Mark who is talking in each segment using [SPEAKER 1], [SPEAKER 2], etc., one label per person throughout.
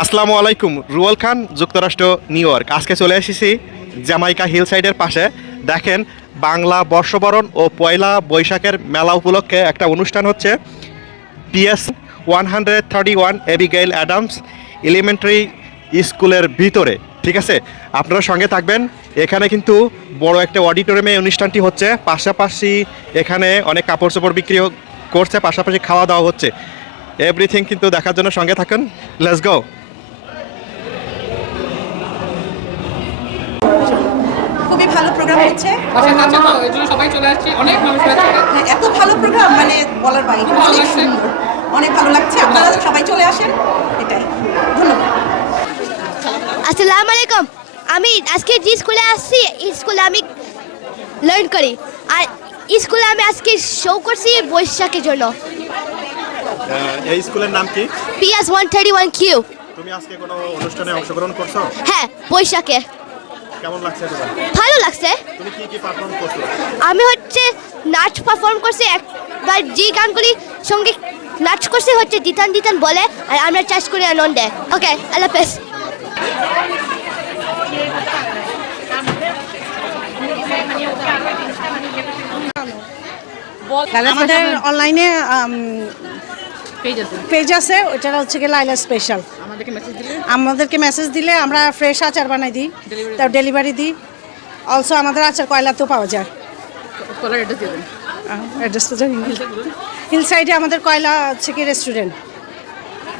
[SPEAKER 1] আসসালামু আলাইকুম, রুয়াল খান, যুক্তরাষ্ট্র, নিউ ইয়র্ক। আজকে চলে এসেছি জামাইকা হিল সাইডের পাশে। দেখেন, বাংলা বর্ষবরণ ও পয়লা বৈশাখের মেলা উপলক্ষে একটা অনুষ্ঠান হচ্ছে। PS one hundred thirty one Abigail Adams elementary স্কুলের ভিতরে। ঠিক আছে? আপনারা সঙ্গে থাকবেন। এখানে কিন্তু বড় একটা অডিটোরিয়ামে অনুষ্ঠানটি হচ্ছে। পাশাপাশি এখানে অনেক কাপড় চোপড় বিক্রি করছে, পাশাপাশি খাওয়া দাওয়া হচ্ছে। এভরিথিং কিন্তু দেখার জন্য সঙ্গে থাকুন। Let's go!
[SPEAKER 2] ভালো প্রোগ্রাম হচ্ছে?
[SPEAKER 3] আচ্ছা আচ্ছা এই সবাই চলে আসছে অনেক মানুষ
[SPEAKER 2] হ্যাঁ, এত ভালো প্রোগ্রাম মানে বলার বাইরে
[SPEAKER 3] ভালো
[SPEAKER 2] অনেক
[SPEAKER 3] লাগছে?
[SPEAKER 2] সুন্দর অনেক ভালো লাগছে। আপনারা সবাই চলে আসেন এটাই। ধন্যবাদ।
[SPEAKER 4] আসসালামু আলাইকুম। আমি আজকে যে স্কুলে আসছি এই স্কুলে আমি লার্ন করি। আর স্কুলে আমি আজকে শো করছি বৈশাখের জন্য।
[SPEAKER 1] এই স্কুলের নাম কি?
[SPEAKER 4] PS one thirty one Q
[SPEAKER 1] তুমি আজকে কোনো অনুষ্ঠানে অংশগ্রহণ করছ?
[SPEAKER 4] হ্যাঁ বৈশাখে।
[SPEAKER 1] কেমন লাগছে
[SPEAKER 4] ভালো লাগছে।
[SPEAKER 1] তুমি কি কি পারফর্ম করছ?
[SPEAKER 4] আমি হচ্ছে নাচ পারফর্ম করছি একবার যে গানগুলি সঙ্গে নাচ করছি হচ্ছে দিতান দিতান বলে আর আমরা চাষ করি আনন্দে। ওকে আল্লাহ হাফেজ।
[SPEAKER 5] আমাদের অনলাইনে
[SPEAKER 3] পেজ আছে।
[SPEAKER 5] ওটা হচ্ছে কি লাইলা স্পেশাল
[SPEAKER 3] আমাদেরকে মেসেজ দিলে?
[SPEAKER 5] আমরা ফ্রেশ আচার বানাই দিই তার ডেলিভারি দিই। অলসো আমাদের আচার কয়লাতেও পাওয়া যায়।
[SPEAKER 3] অ্যাড্রেস
[SPEAKER 5] অ্যাড্রেস তো হিল সাইডে আমাদের কয়লা হচ্ছে কি রেস্টুরেন্ট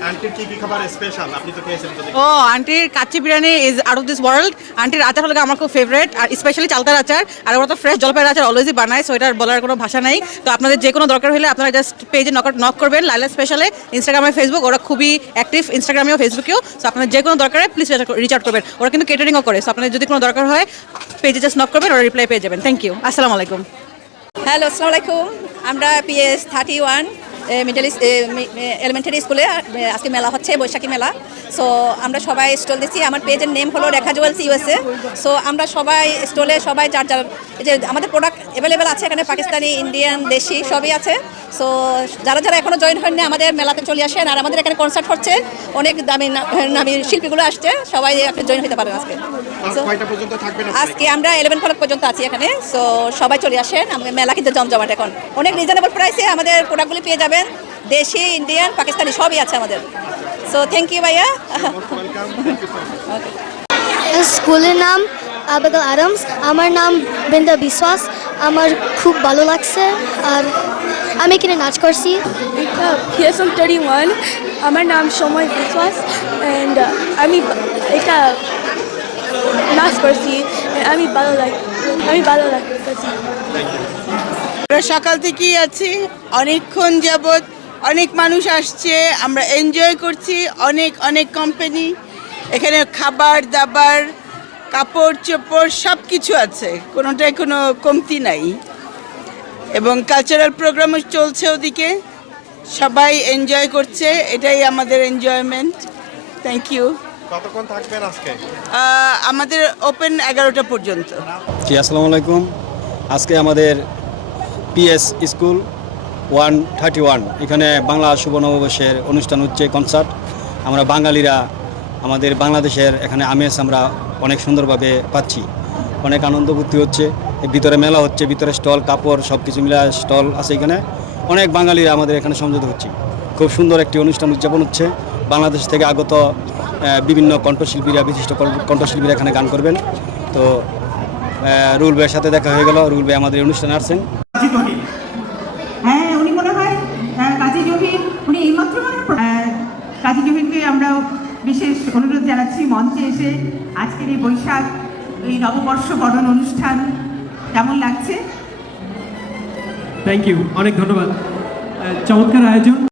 [SPEAKER 1] আন্টির কি কি খাবার স্পেশাল আপনি তো খেয়েছেন
[SPEAKER 6] ও আন্টির kacchi biryani is out of this world আন্টির আচার হলো আমার খুব ফেভারিট আর স্পেশালি চালতার আচার আর ওরা তো ফ্রেশ জলপাইয়ের আচার অলওয়েজই বানায় সো এটার বলার কোনো ভাষা নাই। তো আপনাদের যে কোনো দরকার হলে আপনারা জাস্ট পেজে নক নক করবেন লাইলা স্পেশালে ইনস্টাগ্রামে ফেসবুক ওরা খুবই অ্যাক্টিভ ইনস্টাগ্রামেও ফেসবুকেও সো আপনাদের যে কোনো দরকারে প্লিজ রিচ আউট করবেন। ওরা কিন্তু কেটারিংও করে সো আপনাদের যদি কোনো দরকার হয় পেজে জাস্ট নক করবেন ওরা রিপ্লাই পেয়ে যাবেন। থ্যাংক ইউ আসসালামু আলাইকুম।
[SPEAKER 2] হ্যালো আসসালামু আলাইকুম। আমরা PS thirty one middle elementary স্কুলে আজকে মেলা হচ্ছে বৈশাখী মেলা। সো আমরা সবাই স্টল দিচ্ছি আমার পেজের নেম হলো রেখা জুয়েলস ইউএসএ সো আমরা সবাই স্টলে সবাই যার যার যে আমাদের প্রোডাক্ট অ্যাভেলেবেল আছে এখানে পাকিস্তানি ইন্ডিয়ান দেশি সবই আছে। সো যারা যারা এখনও জয়েন হয়নি আমাদের মেলাতে চলে আসেন। আর আমাদের এখানে কনসার্ট হচ্ছে। অনেক দামি নামি শিল্পীগুলো আসছে। সবাই আপনি জয়েন হতে পারেন আজকে? আজকে আমরা ইলেভেন কলেজ পর্যন্ত আছি এখানে। সো সবাই চলে আসেন। মেলা কিন্তু জমজমাট এখন। অনেক রিজনেবল প্রাইসে আমাদের প্রোডাক্টগুলি পেয়ে যাবেন। দেশি ইন্ডিয়ান পাকিস্তানি সবই আছে আমাদের। সো থ্যাংক ইউ ভাইয়া।
[SPEAKER 4] স্কুলের নাম আবেদল আরামস। আমার নাম বৃন্দা বিশ্বাস। আমার খুব ভালো লাগছে। আর আমি এখানে নাচ করছি।
[SPEAKER 7] এটা পিএসএম থার্টি ওয়ান আমার নাম সময় বিশ্বাস। অ্যান্ড আমি এটা নাচ করছি। আমি ভালো লাগ আমি ভালো লাগতেছি।
[SPEAKER 8] আমরা সকাল থেকেই আছি অনেকক্ষণ যাবৎ অনেক মানুষ আসছে আমরা এনজয় করছি অনেক অনেক কোম্পানি এখানে খাবার দাবার কাপড় চোপড় সব কিছু আছে কোনোটাই কোনো কমতি নাই। এবং কালচারাল প্রোগ্রামও চলছে ওদিকে সবাই এনজয় করছে এটাই আমাদের এনজয়মেন্ট থ্যাংক ইউ
[SPEAKER 1] কতক্ষণ থাকবেন আজকে?
[SPEAKER 8] আমাদের ওপেন এগারোটা পর্যন্ত।
[SPEAKER 9] জি আসসালামু আলাইকুম। আজকে আমাদের PS school one thirty one এখানে বাংলা শুভ নববর্ষের অনুষ্ঠান হচ্ছে কনসার্ট আমরা বাঙালিরা, আমাদের বাংলাদেশের এখানে আমেজ আমরা অনেক সুন্দরভাবে পাচ্ছি। অনেক আনন্দ বুদ্ধি হচ্ছে। ভিতরে মেলা হচ্ছে, ভিতরে স্টল, কাপড় সব কিছু মিলে স্টল আছে এখানে। অনেক বাঙালিরা আমাদের এখানে সংযত হচ্ছে। খুব সুন্দর একটি অনুষ্ঠান উদযাপন হচ্ছে। বাংলাদেশ থেকে আগত বিভিন্ন কণ্ঠশিল্পীরা, বিশিষ্ট কণ্ঠশিল্পীরা এখানে গান করবেন। তো রুল ভাইয়ের সাথে দেখা হয়ে গেল। রুল ভাই আমাদের অনুষ্ঠানে আসছেন
[SPEAKER 10] হ্যাঁ উনি মনে হয় আহ, কাজী জহির উনি এইমাত্র মানে আহ, কাজী জহিরকে আমরা বিশেষ অনুরোধ জানাচ্ছি, মঞ্চে এসে আজকের এই বৈশাখ, এই নববর্ষ বরণ অনুষ্ঠান কেমন লাগছে?
[SPEAKER 11] থ্যাংক ইউ অনেক ধন্যবাদ। চমৎকার আয়োজন।